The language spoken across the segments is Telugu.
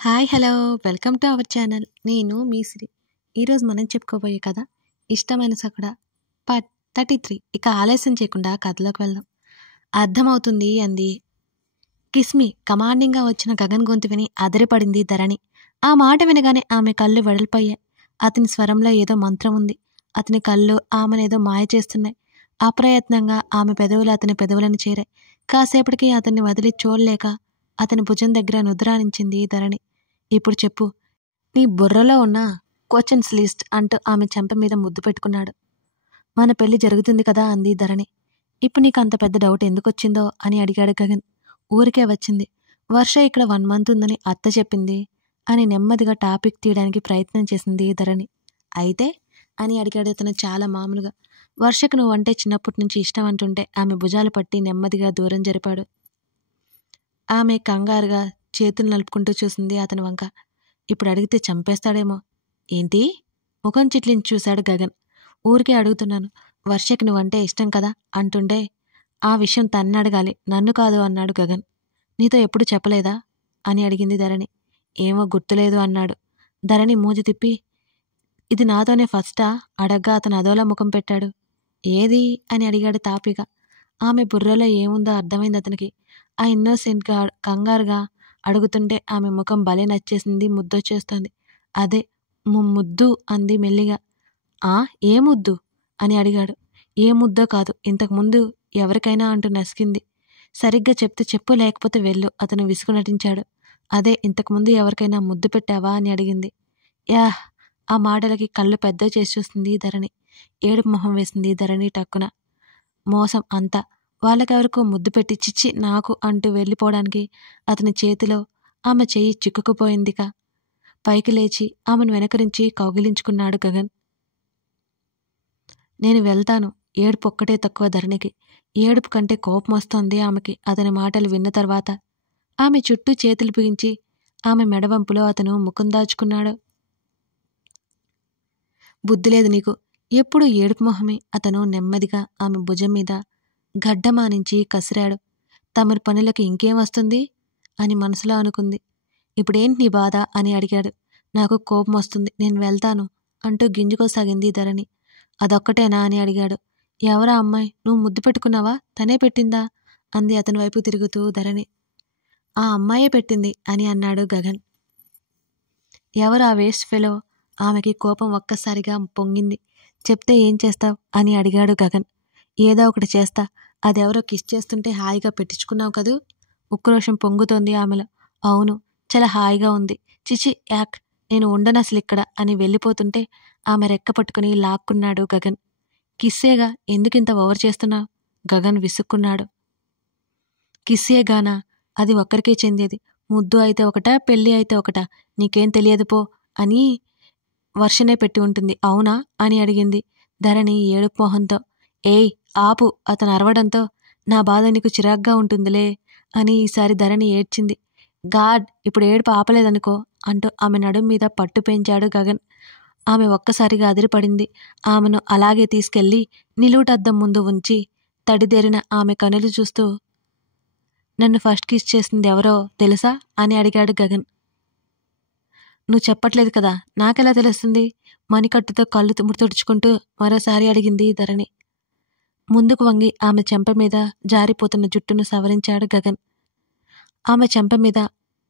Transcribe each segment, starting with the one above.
Hi hello welcome to our channel. నేను మీ సిరి. ఈరోజు మనం చెప్పుకోబోయే కథ ఇష్టమైన సకుడ పార్ట్ 33. ఇక ఆలస్యం చేయకుండా కథలోకి వెళ్దాం. అర్థమవుతుంది అంది కిస్మి. కమాండింగ్గా వచ్చిన గగన్ గొంతు విని అదిరిపడింది ధరణి. ఆ మాట వినగానే ఆమె కళ్ళు వెడల్పోయాయి. అతని స్వరంలో ఏదో మంత్రం ఉంది. అతని కళ్ళు ఆమెనేదో మాయ చేస్తున్నాయి. అప్రయత్నంగా ఆమె పెదవులు అతని పెదవులను చేరాయి. కాసేపటికి అతన్ని వదిలి చూడలేక అతని భుజం దగ్గర నుద్రానించింది ధరణి. ఇప్పుడు చెప్పు, నీ బుర్రలో ఉన్న క్వశ్చన్స్ లిస్ట్ అంటూ ఆమె చెంప మీద ముద్దు పెట్టుకున్నాడు. మన పెళ్లి జరుగుతుంది కదా అంది ధరణి. ఇప్పుడు నీకు అంత పెద్ద డౌట్ ఎందుకు వచ్చిందో అని అడిగాడు గగన్. ఊరికే వచ్చింది. వర్ష ఇక్కడ 1 month ఉందని అత్త చెప్పింది అని నెమ్మదిగా టాపిక్ తీయడానికి ప్రయత్నం చేసింది ధరణి. అయితే అని అడిగాడు అతను చాలా మామూలుగా. వర్షకు నువ్వంటే చిన్నప్పటి నుంచి ఇష్టం అంటుంటే ఆమె భుజాలు పట్టి నెమ్మదిగా దూరం జరిపాడు. ఆమె కంగారుగా చేతులు నలుపుకుంటూ చూసింది అతని వంక. ఇప్పుడు అడిగితే చంపేస్తాడేమో. ఏంటి? ముఖం చిట్లించి చూశాడు గగన్. ఊరికే అడుగుతున్నాను. వర్షకి నువ్వంటే ఇష్టం కదా అంటుండే ఆ విషయం తన్ని అడగాలి, నన్ను కాదు అన్నాడు గగన్. నీతో ఎప్పుడు చెప్పలేదా అని అడిగింది ధరణి. ఏమో గుర్తులేదు అన్నాడు. ధరణి మూజి తిప్పి ఇది నాతోనే ఫస్టా అడగ్గా అతను అదోలా ముఖం పెట్టాడు. ఏది అని అడిగాడు తాపిగా. ఆమె బుర్రలో ఏముందో అర్థమైంది అతనికి. ఆ ఇన్నోసెంట్గా కంగారుగా అడుగుతుంటే ఆమె ముఖం భలే నచ్చేసింది. ముద్దొచ్చేస్తోంది. అదే ముద్దు అంది మెల్లిగా. ఏ ముద్దు అని అడిగాడు. ఏ ముద్దో కాదు, ఇంతకుముందు ఎవరికైనా అంటూ నసికింది. సరిగ్గా చెప్తే చెప్పు, లేకపోతే వెళ్ళు అతను విసుగు నటించాడు. అదే ఇంతకుముందు ఎవరికైనా ముద్దు పెట్టావా అని అడిగింది. యాహ్! ఆ మాటలకి కళ్ళు పెద్ద చేసి చూస్తుంది ధరణి. ఏడుపు మొహం వేసింది ధరణి టక్కున. మోసం అంతా. వాళ్ళకెవరికో ముద్దు పెట్టి చిచ్చి నాకు అంటూ వెళ్ళిపోవడానికి అతని చేతిలో ఆమె చెయ్యి చిక్కుకుపోయిందిక. పైకి లేచి ఆమెను వెనకరించి కౌగిలించుకున్నాడు గగన్. నేను వెళ్తాను. ఏడుపు ఒక్కటే తక్కువ ధరణికి. ఏడుపు కంటే కోపం వస్తోంది ఆమెకి అతని మాటలు విన్న తర్వాత. ఆమె చుట్టూ చేతులు బిగించి ఆమె మెడవంపులో అతను ముఖం దాచుకున్నాడు. బుద్ధి లేదు నీకు, ఎప్పుడు ఏడుపు మొహమే. అతను నెమ్మదిగా ఆమె భుజం మీద గడ్డమానించి కసిరాడు. తమరి పనులకి ఇంకేం వస్తుంది అని మనసులో అనుకుంది. ఇప్పుడేంటి నీ బాధ అని అడిగాడు. నాకు కోపం వస్తుంది, నేను వెళ్తాను అంటూ గింజుకోసాగింది ధరణి. అదొక్కటేనా అని అడిగాడు. ఎవరా అమ్మాయి? నువ్వు ముద్దు పెట్టుకున్నావా? తనే పెట్టిందా అంది అతని వైపు తిరుగుతూ ధరణి. ఆ అమ్మాయే పెట్టింది అని అన్నాడు గగన్. ఎవరు ఆ వేస్ట్ ఫెలో? ఆమెకి కోపం ఒక్కసారిగా పొంగింది. చెప్తే ఏం చేస్తావు అని అడిగాడు గగన్. ఏదో ఒకటి చేస్తా. అదెవరో కిస్ చేస్తుంటే హాయిగా పెట్టించుకున్నావు కదూ. ఉక్రోషం పొంగుతోంది ఆమెలో. అవును, చాలా హాయిగా ఉంది. చిచి యాక్, నేను ఉండనసలిక్కడ అని వెళ్ళిపోతుంటే ఆమె రెక్క పట్టుకుని లాక్కున్నాడు గగన్. కిస్సేగా, ఎందుకింత ఓవర్ చేస్తున్నావు? గగన్ విసుక్కున్నాడు. కిస్సేగానా? అది ఒక్కరికే చెందేది. ముద్దు అయితే ఒకటా, పెళ్ళి అయితే ఒకటా? నీకేం తెలియదు పో అని వర్షనే పెట్టి ఉంటుంది. అవునా అని అడిగింది ధరణి ఏడుపు మొహంతో. ఏయ్ ఆపు అతను అరవడంతో. నా బాధ నీకు చిరాగ్గా ఉంటుందిలే అని ఈసారి ధరణి ఏడ్చింది. గాడ్, ఇప్పుడు ఏడుపు ఆపలేదనుకో అంటూ ఆమె నడుం మీద పట్టు పెంచాడు గగన్. ఆమె ఒక్కసారిగా అదిరిపడింది. ఆమెను అలాగే తీసుకెళ్లి నిలువుటద్దం ముందు ఉంచి తడిదేరిన ఆమె కనులు చూస్తూ, నన్ను ఫస్ట్ కిస్ చేసింది ఎవరో తెలుసా అని అడిగాడు గగన్. నువ్వు చెప్పట్లేదు కదా, నాకెలా తెలుస్తుంది? మణికట్టుతో కళ్ళు తుడుచుకుంటూ మరోసారి అడిగింది ధరణి. ముందుకు వంగి ఆమె చెంప మీద జారిపోతున్న జుట్టును సవరించాడు గగన్. ఆమె చెంప మీద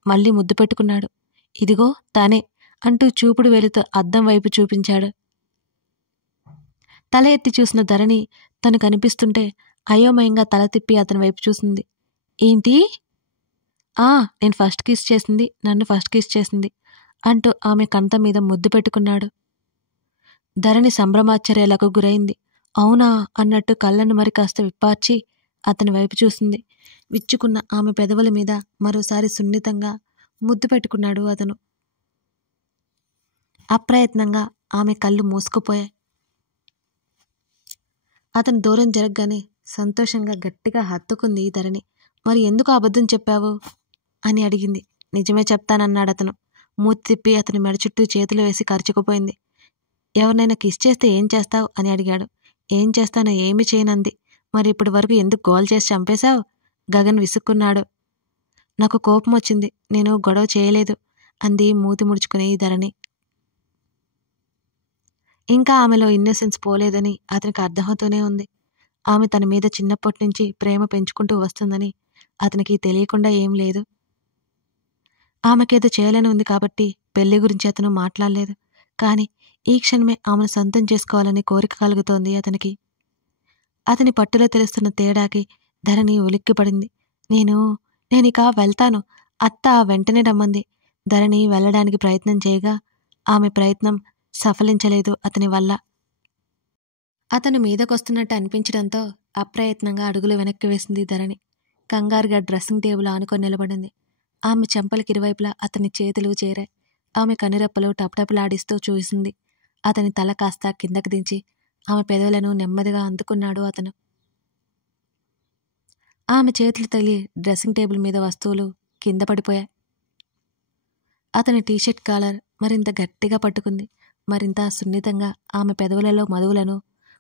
మళ్ళీ ముద్దు పెట్టుకున్నాడు. ఇదిగో తానే అంటూ చూపుడు వేలుతో అద్దం వైపు చూపించాడు. తల ఎత్తి చూసిన ధరణి తను కనిపిస్తుంటే అయోమయంగా తల తిప్పి అతని వైపు చూసింది. ఏంటి? నేను ఫస్ట్ కిస్ చేసింది, నన్ను ఫస్ట్ కిస్ చేసింది అంటూ ఆమె కంట మీద ముద్దు పెట్టుకున్నాడు. ధరణి సంభ్రమాశ్చర్యాలకు గురైంది. అవునా అన్నట్టు కళ్ళను మరి కాస్త విప్పార్చి అతని వైపు చూసింది. విచ్చుకున్న ఆమె పెదవుల మీద మరోసారి సున్నితంగా ముద్దు పెట్టుకున్నాడు అతను. అప్రయత్నంగా ఆమె కళ్ళు మూసుకుపోయాయి. అతను దూరం జరగగానే సంతోషంగా గట్టిగా హత్తుకుంది ధరణి. మరి ఎందుకు అబద్ధం చెప్పావు అని అడిగింది. నిజమే చెప్తానన్నాడు అతను. మూతి తిప్పి అతని మెడ చుట్టూ చేతులు వేసి కరుచుకుపోయింది. ఎవరినైనా కిస్ చేస్తే ఏం చేస్తావు అని అడిగాడు. ఏం చేస్తానో ఏమి చేయనంది. మరి ఇప్పటి వరకు ఎందుకు గోల్ చేసి చంపేశావు? గగన్ విసుక్కున్నాడు. నాకు కోపం వచ్చింది, నేను గొడవ చేయలేదు అంది మూతి ముడుచుకుని ధరణి. ఇంకా ఆమెలో ఇన్నోసెన్స్ పోలేదని అతనికి అర్థమవుతూనే ఉంది. ఆమె తన మీద చిన్నప్పటి నుంచి ప్రేమ పెంచుకుంటూ వస్తుందని అతనికి తెలియకుండా ఏం లేదు. ఆమెకేదో చేయాలని ఉంది కాబట్టి పెళ్లి గురించి అతను మాట్లాడలేదు. కానీ ఈ క్షణమే ఆమెను సొంతం చేసుకోవాలని కోరిక కలుగుతోంది అతనికి. అతని పట్టులో తెలుస్తున్న తేడాకి ధరణి ఉలిక్కిపడింది. నేనిక వెళ్తాను, అత్త వెంటనే రమ్మంది. ధరణి వెళ్ళడానికి ప్రయత్నం చేయగా ఆమె ప్రయత్నం సఫలించలేదు అతని వల్ల. అతను మీదకొస్తున్నట్టు అనిపించడంతో అప్రయత్నంగా అడుగులు వెనక్కి వేసింది ధరణి. కంగారుగా డ్రెస్సింగ్ టేబుల్ ఆనుకొని నిలబడింది. ఆమె చెంపలకి ఇరువైపులా అతని చేతులు చేరాయి. ఆమె కనురెప్పలు టపటపలాడిస్తూ చూసింది. అతని తల కాస్త కిందకి దించి ఆమె పెదవులను నెమ్మదిగా అందుకున్నాడు అతను. ఆమె చేతులు తగిలి డ్రెస్సింగ్ టేబుల్ మీద వస్తువులు కింద పడిపోయాయి. అతని టీషర్ట్ కాలర్ మరింత గట్టిగా పట్టుకుంది. మరింత సున్నితంగా ఆమె పెదవులలో మధువులను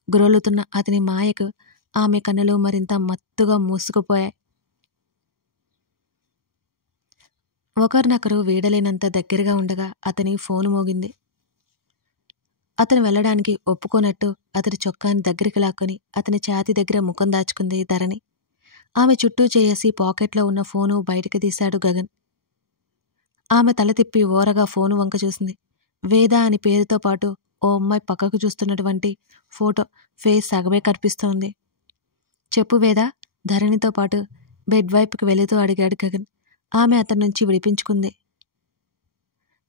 గురలుతున్న అతని మాయకు ఆమె కన్నులు మరింత మత్తుగా మూసుకుపోయాయి. ఒకరినొకరు వీడలేనంత దగ్గరగా ఉండగా అతని ఫోను మోగింది. అతను వెళ్ళడానికి ఒప్పుకోనట్టు అతని చొక్కాని దగ్గరికి లాక్కొని అతని ఛాతీ దగ్గర ముఖం దాచుకుంది ధరణి. ఆమె చుట్టూ చేసి పాకెట్లో ఉన్న ఫోను బయటికి తీశాడు గగన్. ఆమె తల తిప్పి ఓరగా ఫోను వంక చూసింది. వేద అని పేరుతో పాటు ఓ అమ్మాయి పక్కకు చూస్తున్నటువంటి ఫోటో ఫేస్ సగమే కనిపిస్తోంది. చెప్పు వేద, ధరణితో పాటు బెడ్ వైపుకి వెళుతూ అడిగాడు గగన్. ఆమె అతని నుంచి విడిపించుకుంది.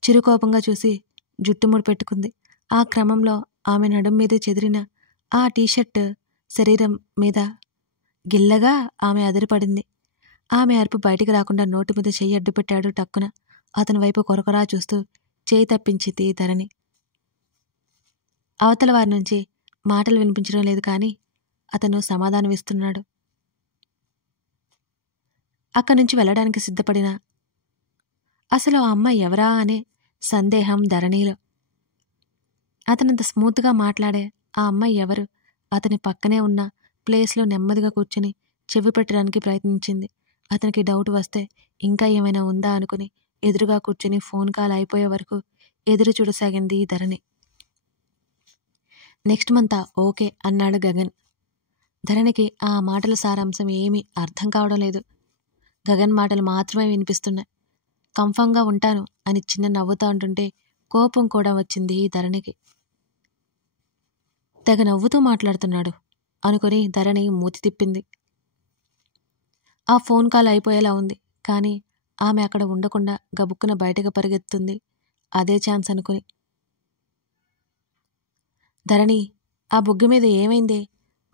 చిరుకోపంగా చూసి జుట్టు ముడిపెట్టుకుంది. ఆ క్రమంలో ఆమె నడుం మీద చెదిరిన ఆ టీషర్ట్ శరీరం మీద గిల్లగా ఆమె అదిరిపడింది. ఆమె అరుపు బయటికి రాకుండా నోటి మీద చెయ్యి అడ్డుపెట్టాడు టక్కున. అతని వైపు కొరకొరా చూస్తూ చేయి తప్పించింది ధరణి. అవతల వారి నుంచి మాటలు వినిపించడం లేదు, కానీ అతను సమాధానమిస్తున్నాడు. అక్కడి నుంచి వెళ్ళడానికి సిద్ధపడిన అసలు ఆ అమ్మాయి ఎవరా అనే సందేహం ధరణిలో. అతనంత స్మూత్గా మాట్లాడే ఆ అమ్మాయి ఎవరు? అతని పక్కనే ఉన్న ప్లేస్లో నెమ్మదిగా కూర్చుని చెవి పెట్టడానికి ప్రయత్నించింది. అతనికి డౌట్ వస్తే ఇంకా ఏమైనా ఉందా అనుకుని ఎదురుగా కూర్చుని ఫోన్ కాల్ అయిపోయే వరకు ఎదురు చూడసాగింది ధరణి. నెక్స్ట్ మంతా ఓకే అన్నాడు గగన్. ధరణికి ఆ మాటల సారాంశం ఏమీ అర్థం కావడం లేదు. గగన్ మాటలు మాత్రమే వినిపిస్తున్నాయి. కన్ఫర్మ్గా ఉంటాను అని చిన్న నవ్వుతా ఉంటుంటే కోపం కూడా వచ్చింది ధరణికి. తెగ నవ్వుతూ మాట్లాడుతున్నాడు అనుకుని ధరణి మూతి తిప్పింది. ఆ ఫోన్ కాల్ అయిపోయేలా ఉంది, కానీ ఆమె అక్కడ ఉండకుండా గబుక్కున బయటకు పరిగెత్తుంది అదే ఛాన్స్ అనుకుని. ధరణి, ఆ బుగ్గి మీద ఏమైందే?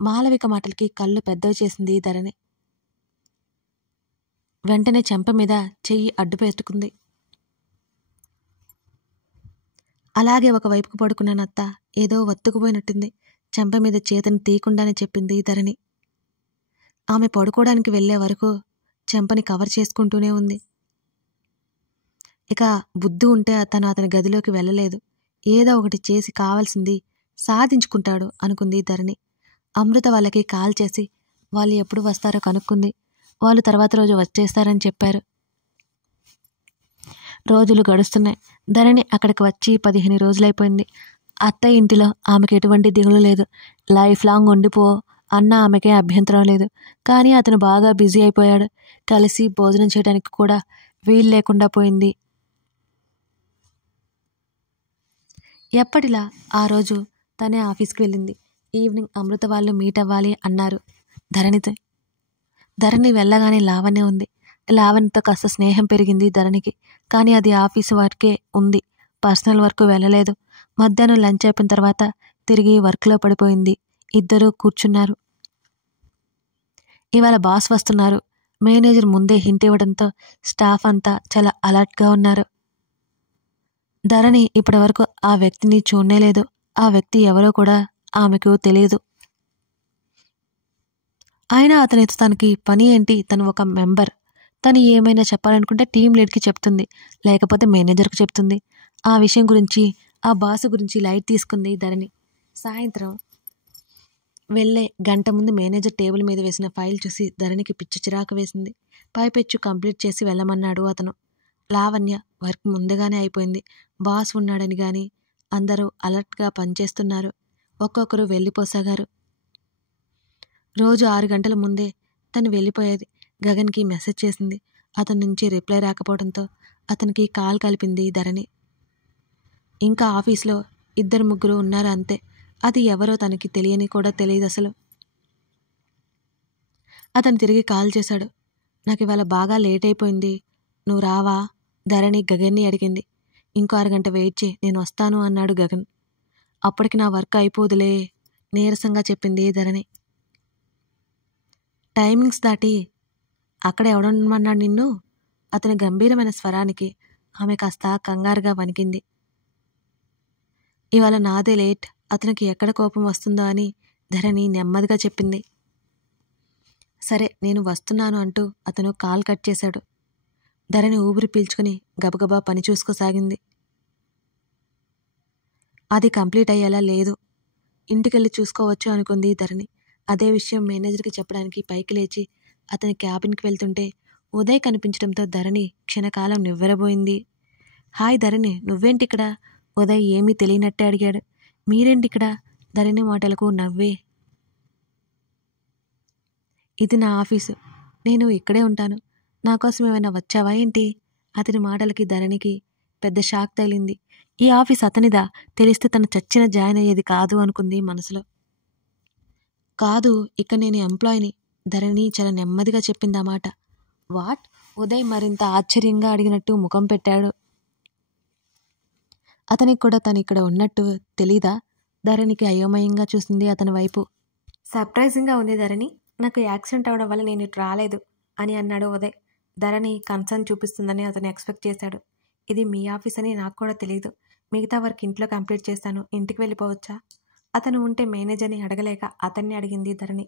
మాలవిక మాటలకి కళ్ళు పెద్దవి చేసింది ధరణి. వెంటనే చెంప మీద చెయ్యి అడ్డు పెట్టుకుంది. అలాగే ఒకవైపుకు పడుకున్న నత్త ఏదో వత్తుకుపోయినట్టుంది. చెంప మీద చేతిని తీయకుండానే చెప్పింది ధరణి. ఆమె పడుకోవడానికి వెళ్లే వరకు చెంపని కవర్ చేసుకుంటూనే ఉంది. ఇక బుద్ధి ఉంటే తను అతని గదిలోకి వెళ్ళలేదు. ఏదో ఒకటి చేసి కావాల్సింది సాధించుకుంటాడు అనుకుంది ధరణి. అమృత వాళ్ళకి కాల్ చేసి వాళ్ళు ఎప్పుడు వస్తారో కనుక్కుంది. వాళ్ళు తర్వాత రోజు వచ్చేస్తారని చెప్పారు. రోజులు గడుస్తున్నాయి. ధరణి అక్కడికి వచ్చి 15 రోజులైపోయింది. అత్త ఇంటిలో ఆమెకు ఎటువంటి దిగులు లేదు. లైఫ్ లాంగ్ ఉండిపో అన్న ఆమెకే అభ్యంతరం లేదు. కానీ అతను బాగా బిజీ అయిపోయాడు. కలిసి భోజనం చేయడానికి కూడా వీలు లేకుండా పోయింది. ఎప్పటిలా ఆ రోజు తనే ఆఫీస్కి వెళ్ళింది. ఈవినింగ్ అమృత వాళ్ళు మీట్ అవ్వాలి అన్నారు ధరణితో. ధరణి వెళ్ళగానే లావణ్య ఉంది. లావణ్యతో కాస్త స్నేహం పెరిగింది ధరణికి. కానీ అది ఆఫీసు వర్కే ఉంది, పర్సనల్ వర్క్ వెళ్ళలేదు. మధ్యాహ్నం లంచ్ అయిపోయిన తర్వాత తిరిగి వర్క్లో పడిపోయింది. ఇద్దరూ కూర్చున్నారు. ఇవాళ బాస్ వస్తున్నారు. మేనేజర్ ముందే హింట్ ఇవ్వడంతో స్టాఫ్ అంతా చాలా అలర్ట్గా ఉన్నారు. ధరణి ఇప్పటి వరకు ఆ వ్యక్తిని చూడలేదు. ఆ వ్యక్తి ఎవరో కూడా ఆమెకు తెలియదు. అయినా అతనితో తనకి పని ఏంటి? తను ఒక మెంబర్. తను ఏమైనా చెప్పాలనుకుంటే టీం లీడ్కి చెప్తుంది, లేకపోతే మేనేజర్కి చెప్తుంది. ఆ విషయం గురించి, ఆ బాసు గురించి లైట్ తీసుకుంది ధరణి. సాయంత్రం వెళ్ళే గంట ముందు మేనేజర్ టేబుల్ మీద వేసిన ఫైల్ చూసి ధరణికి పిచ్చి చిరాకు వేసింది. పైపెచ్చు కంప్లీట్ చేసి వెళ్ళమన్నాడు అతను. లావణ్య వర్క్ ముందుగానే అయిపోయింది. బాస్ ఉన్నాడని గాని అందరూ అలర్ట్గా పనిచేస్తున్నారు. ఒక్కొక్కరు వెళ్ళిపోసాగారు. రోజు 6 గంటల ముందే తను వెళ్ళిపోయేది. గగన్కి మెసేజ్ చేసింది. అతని నుంచి రిప్లై రాకపోవడంతో అతనికి కాల్ కలిపింది ధరణి. ఇంకా ఆఫీస్లో 2-3 ఉన్నారు అంతే. అది ఎవరో తనకి తెలియని కూడా తెలియదు అసలు. అతను తిరిగి కాల్ చేశాడు. నాకు ఇవాళ బాగా లేట్ అయిపోయింది, నువ్వు రావా? ధరణి గగన్ని అడిగింది. ఇంకో 6 గంట వెయిట్ చేయి, నేను వస్తాను అన్నాడు గగన్. అప్పటికి నా వర్క్ అయిపోదులే, నీరసంగా చెప్పింది ధరణి. టైమింగ్స్ దాటి అక్కడ ఎవడుండమన్నాడు నిన్ను? అతని గంభీరమైన స్వరానికి ఆమె కాస్త కంగారుగా వణికింది. ఇవాళ నాదే లేట్, అతనికి ఎక్కడ కోపం వస్తుందో అని ధరణి నెమ్మదిగా చెప్పింది. సరే నేను వస్తున్నాను అంటూ అతను కాల్ కట్ చేశాడు. ధరణి ఊపిరి పీల్చుకుని గబగబా పని చూసుకోసాగింది. అది కంప్లీట్ అయ్యేలా లేదు, ఇంటికెళ్ళి చూసుకోవచ్చు అనుకుంది ధరణి. అదే విషయం మేనేజర్కి చెప్పడానికి పైకి లేచి అతని క్యాబిన్కి వెళ్తుంటే ఉదయ్ కనిపించడంతో ధరణి క్షణకాలం నివ్వెరబోయింది. హాయ్ ధరణి, నువ్వేంటిక్కడ? ఉదయ్ ఏమీ తెలియనట్టే అడిగాడు. మీరేంటిక్కడ? ధరణి మాటలకు నవ్వే. ఇది నా ఆఫీసు, నేను ఇక్కడే ఉంటాను, నా కోసం ఏమైనా వచ్చావా ఏంటి? అతని మాటలకి ధరణికి పెద్ద షాక్ తగిలింది. ఈ ఆఫీస్ అతనిదా? తెలిస్తే తను చచ్చిన జాయిన్ అయ్యేది కాదు అనుకుంది మనసులో. కాదు, ఇక్కడ నేను ఎంప్లాయీని, ధరణి చాలా నెమ్మదిగా చెప్పింది ఆ మాట. వాట్? ఉదయ్ మరింత ఆశ్చర్యంగా అడిగినట్టు ముఖం పెట్టాడు. అతనికి కూడా తను ఇక్కడ ఉన్నట్టు తెలీదా? ధరణికి అయోమయంగా చూసింది అతని వైపు. సర్ప్రైజింగ్గా ఉంది ధరణి, నాకు యాక్సిడెంట్ అవడం వల్ల నేను ఇటు రాలేదు అని అన్నాడు ఉదయ్. ధరణి కన్సర్న్ చూపిస్తుందని అతను ఎక్స్పెక్ట్ చేశాడు. ఇది మీ ఆఫీస్ అని నాకు కూడా తెలియదు, మిగతా వర్క్ ఇంట్లో కంప్లీట్ చేస్తాను, ఇంటికి వెళ్ళిపోవచ్చా? అతను ఉంటే మేనేజర్ని అడగలేక అతన్ని అడిగింది ధరణి.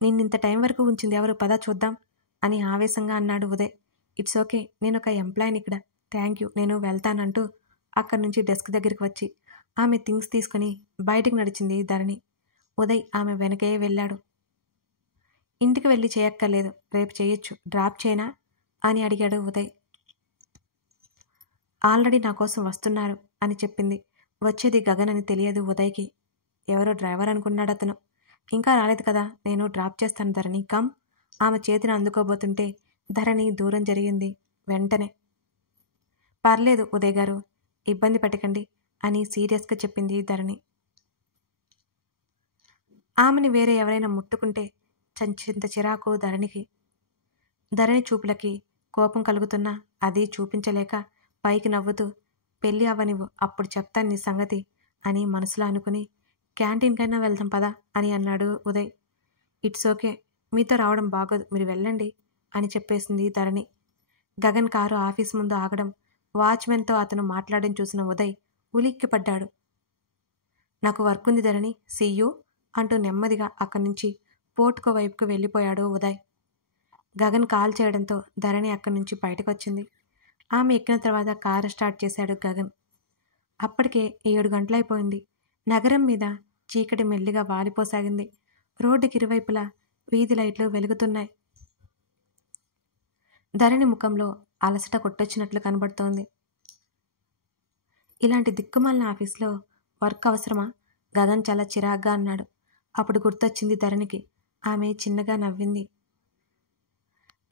నిన్నింత టైం వరకు ఉంచింది ఎవరు? పద చూద్దాం అని ఆవేశంగా అన్నాడు ఉదయ్. ఇట్స్ ఓకే, నేను ఒక ఎంప్లాయీని ఇక్కడ, థ్యాంక్ యూ, నేను వెళ్తానంటూ అక్కడి నుంచి డెస్క్ దగ్గరికి వచ్చి ఆమె థింగ్స్ తీసుకుని బయటికి నడిచింది ధరణి. ఉదయ్ ఆమె వెనకే వెళ్ళాడు. ఇంటికి వెళ్ళి చేయక్కర్లేదు, రేపు చేయొచ్చు, డ్రాప్ చేయనా అని అడిగాడు ఉదయ్. ఆల్రెడీ నా కోసం వస్తున్నారు అని చెప్పింది. వచ్చేది గగన్ అని తెలియదు ఉదయ్కి. ఎవరో డ్రైవర్ అనుకున్నాడు అతను. ఇంకా రాలేదు కదా, నేను డ్రాప్ చేస్తాను ధరణి, కమ్. ఆమె చేతిని అందుకోబోతుంటే ధరణి దూరం జరిగింది. వెంటనే పర్లేదు ఉదయ్ గారు, ఇబ్బంది పెట్టకండి అని సీరియస్గా చెప్పింది ధరణి. ఆమెని వేరే ఎవరైనా ముట్టుకుంటే చంచింత చిరాకు ధరణికి. ధరణి చూపులకి కోపం కలుగుతున్నా అది చూపించలేక పైకి నవ్వుతూ, పెళ్ళి అవ్వనివ్వు, అప్పుడు చెప్తాను నీ సంగతి అని మనసులో అనుకుని క్యాంటీన్కైనా వెళ్దాం పదా అని అన్నాడు ఉదయ్. ఇట్స్ ఓకే, మీతో రావడం బాగోదు, మీరు వెళ్ళండి అని చెప్పేసింది ధరణి. గగన్ కారు ఆఫీస్ ముందు ఆగడం, వాచ్మెన్తో అతను మాట్లాడడం చూసిన ఉదయ్ ఉలిక్కి పడ్డాడు. నాకు వర్క్ ఉంది ధరణి, సీ యూ అంటూ నెమ్మదిగా అక్కడి నుంచి పోర్టుకో వైపుకు వెళ్ళిపోయాడు ఉదయ్. గగన్ కాల్ చేయడంతో ధరణి అక్కడి నుంచి బయటకు వచ్చింది. ఆమె ఎక్కిన తర్వాత కారు స్టార్ట్ చేశాడు గగన్. అప్పటికే 7 గంటలైపోయింది. నగరం మీద చీకటి మెల్లిగా వాలిపోసాగింది. రోడ్డుకి ఇరువైపులా వీధి లైట్లు వెలుగుతున్నాయి. ధరణి ముఖంలో అలసట కొట్టొచ్చినట్లు కనబడుతోంది. ఇలాంటి దిక్కుమాలిన ఆఫీస్లో వర్క్ అవసరమా? గగన్ చాలా చిరాగ్గా అన్నాడు. అప్పుడు గుర్తొచ్చింది ధరణికి. ఆమె చిన్నగా నవ్వింది.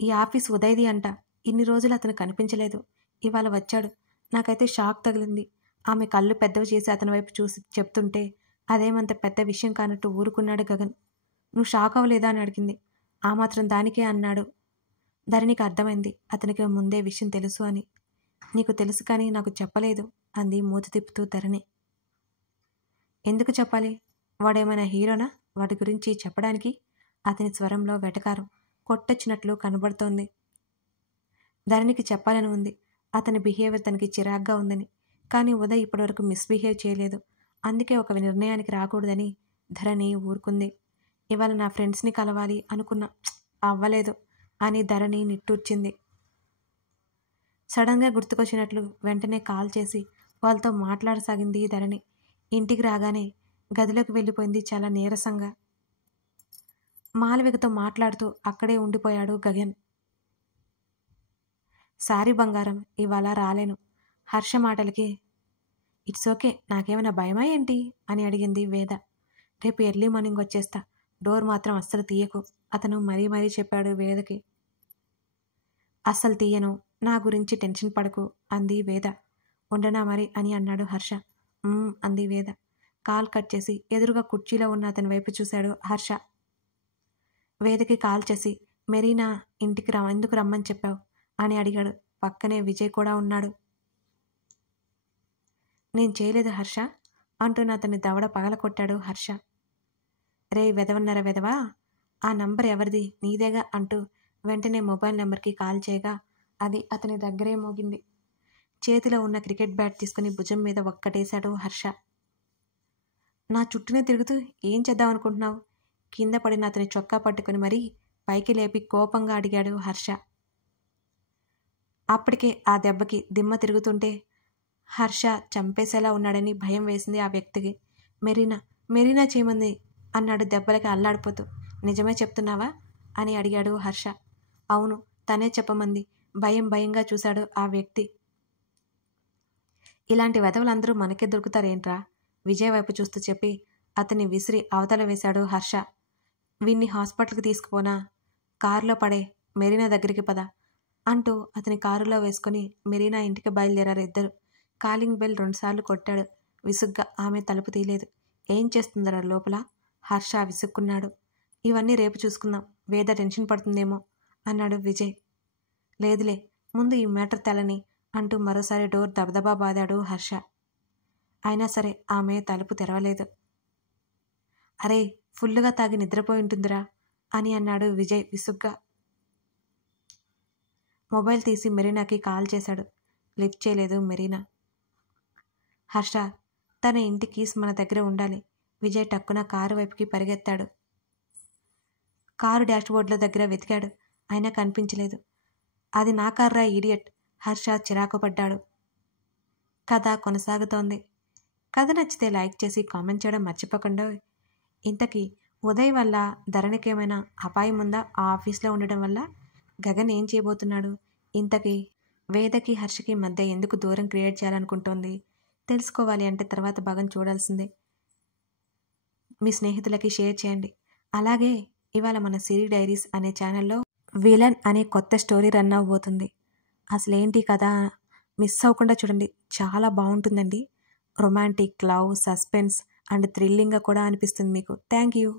ఈ ఆఫీస్ ఉదయ్ది అంట, ఇన్ని రోజులు అతను కనిపించలేదు, ఇవాళ వచ్చాడు. నాకైతే షాక్ తగిలింది. ఆమె కళ్ళు పెద్దవి చేసి అతని వైపు చూసి చెప్తుంటే అదేమంత పెద్ద విషయం కానట్టు ఊరుకున్నాడు గగన్. నువ్వు షాక్ అవ్వలేదా అని అడిగింది. ఆ మాత్రం దానికే అన్నాడు. ధరణికి అర్థమైంది అతనికి ముందే విషయం తెలుసు అని. నీకు తెలుసు కానీ నాకు చెప్పలేదు అంది మూతి తిప్పుతూ ధరణి. ఎందుకు చెప్పాలి? వాడేమైనా హీరోనా వాడి గురించి చెప్పడానికి? అతని స్వరంలో వెటకారం కొట్టొచ్చినట్లు కనబడుతోంది. ధరణికి చెప్పాలని ఉంది. అతని బిహేవియర్ తనకి చిరాగ్గా ఉందని. కానీ ఉదయ్ ఇప్పటివరకు మిస్బిహేవ్ చేయలేదు. అందుకే ఒక నిర్ణయానికి రాకూడదని ధరణి ఊరుకుంది. ఇవాళ నా ఫ్రెండ్స్ని కలవాలి అనుకున్నా, అవ్వలేదు అని ధరణి నిట్టూర్చింది. సడన్గా గుర్తుకొచ్చినట్లు వెంటనే కాల్ చేసి వాళ్ళతో మాట్లాడసాగింది ధరణి. ఇంటికి రాగానే గదిలోకి వెళ్ళిపోయింది చాలా నీరసంగా. మాలవికతో మాట్లాడుతూ అక్కడే ఉండిపోయాడు గగన్. సారీ బంగారం, ఇవాళ రాలేను. హర్ష మాటలకి ఇట్స్ ఓకే, నాకేమైనా భయమా ఏంటి అని అడిగింది వేద. రేపు ఎర్లీ మార్నింగ్ వచ్చేస్తా, డోర్ మాత్రం అస్సలు తీయకు అతను మరీ మరీ చెప్పాడు వేదకి. అస్సలు తీయను, నా గురించి టెన్షన్ పడకు అంది వేద. ఉండనా మరి అని అన్నాడు హర్ష. అంది వేద. కాల్ కట్ చేసి ఎదురుగా కుర్చీలో ఉన్న అతని వైపు చూశాడు హర్ష. వేదకి కాల్ చేసి మెరీనా ఇంటికి ఎందుకు రమ్మని చెప్పావు అని అడిగాడు. పక్కనే విజయ్ కూడా ఉన్నాడు. నేను చేయలేదు హర్ష అంటున్న అతన్ని దవడ పగల కొట్టాడు హర్ష. రే వెదవన్నర వెదవా, ఆ నంబర్ ఎవరిది, నీదేగా అంటూ వెంటనే మొబైల్ నెంబర్కి కాల్ చేయగా అది అతని దగ్గరే మోగింది. చేతిలో ఉన్న క్రికెట్ బ్యాట్ తీసుకుని భుజం మీద ఒక్కటేశాడు హర్ష. నా చుట్టూనే తిరుగుతూ ఏం చేద్దామనుకుంటున్నావు? కింద పడిన అతని చొక్కా పట్టుకుని మరీ పైకి లేపి కోపంగా అడిగాడు హర్ష. అప్పటికే ఆ దెబ్బకి దిమ్మ తిరుగుతుంటే హర్ష చంపేసేలా ఉన్నాడని భయం వేసింది ఆ వ్యక్తికి. మెరీనా చేయమంది అన్నాడు దెబ్బలకి అల్లాడిపోతూ. నిజమే చెప్తున్నావా అని అడిగాడు హర్ష. అవును, తనే చెప్పమంది. భయంగా చూశాడు ఆ వ్యక్తి. ఇలాంటి వెధవలందరూ మనకే దొరుకుతారేంట్రా విజయ్ వైపు చూస్తూ చెప్పి అతన్ని విసిరి అవతల వేశాడు హర్ష. వీణ్ణి హాస్పిటల్కి తీసుకుపోనా? కారులో పడే, మెరీనా దగ్గరికి పద అంటూ అతని కారులో వేసుకుని మెరీనా ఇంటికి బయలుదేరారు ఇద్దరు. కాలింగ్ బెల్ 2 సార్లు కొట్టాడు. విసుగ్గా ఆమె తలుపు తీయలేదు. ఏం చేస్తుందరా లోపల? హర్ష విసుక్కున్నాడు. ఇవన్నీ రేపు చూసుకుందాం, వేద టెన్షన్ పడుతుందేమో అన్నాడు విజయ్. లేదులే, ముందు ఈ మ్యాటర్ తెలని అంటూ మరోసారి డోర్ దబదబా బాదాడు హర్ష. అయినా సరే ఆమె తలుపు తెరవలేదు. అరే, ఫుల్లుగా తాగి నిద్రపోయి ఉంటుందిరా అని అన్నాడు విజయ్ విసుగ్గా. మొబైల్ తీసి మెరీనాకి కాల్ చేశాడు. లిఫ్ట్ చేయలేదు మెరీనా. హర్ష, తన ఇంటి కీస్ మన దగ్గర ఉండాలి. విజయ్ టక్కున కారు వైపుకి పరిగెత్తాడు. కారు డాష్బోర్డ్ల దగ్గర వెతికాడు, అయినా కనిపించలేదు. అది నా కార్రా ఈడియట్, హర్ష చిరాకు పడ్డాడు. కథ కొనసాగుతోంది. కథ నచ్చితే లైక్ చేసి కామెంట్ చేయడం మర్చిపోకుండా. ఇంతకీ ఉదయ్ వల్ల ధరణికి ఏమైనా అపాయం ఉందా? ఆ ఆఫీస్లో ఉండడం వల్ల గగన్ ఏం చేయబోతున్నాడు? ఇంతకీ వేదకి హర్షకి మధ్య ఎందుకు దూరం క్రియేట్ చేయాలనుకుంటోంది? తెలుసుకోవాలి అంటే తర్వాత భాగం చూడాల్సిందే. మీ స్నేహితులకి షేర్ చేయండి. అలాగే ఇవాళ మన సిరి డైరీస్ అనే ఛానల్లో విలన్ అనే కొత్త స్టోరీ రన్ అవ్వబోతుంది. అసలేంటి కథ మిస్ అవ్వకుండా చూడండి, చాలా బాగుంటుందండి. రొమాంటిక్, లవ్, సస్పెన్స్ అండ్ థ్రిల్లింగ్గా కూడా అనిపిస్తుంది మీకు. Thank you.